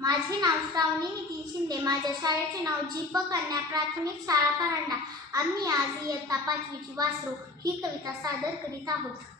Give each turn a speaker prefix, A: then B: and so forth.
A: माझे नाव श्रावणी नितीन शिंदे. माझ्या शाळेचे नाव जीप कन्या प्राथमिक शाळा परांडा आम्ही आज इयत्ता पाचवीची वासरू. ही कविता सादर करीत आहोत.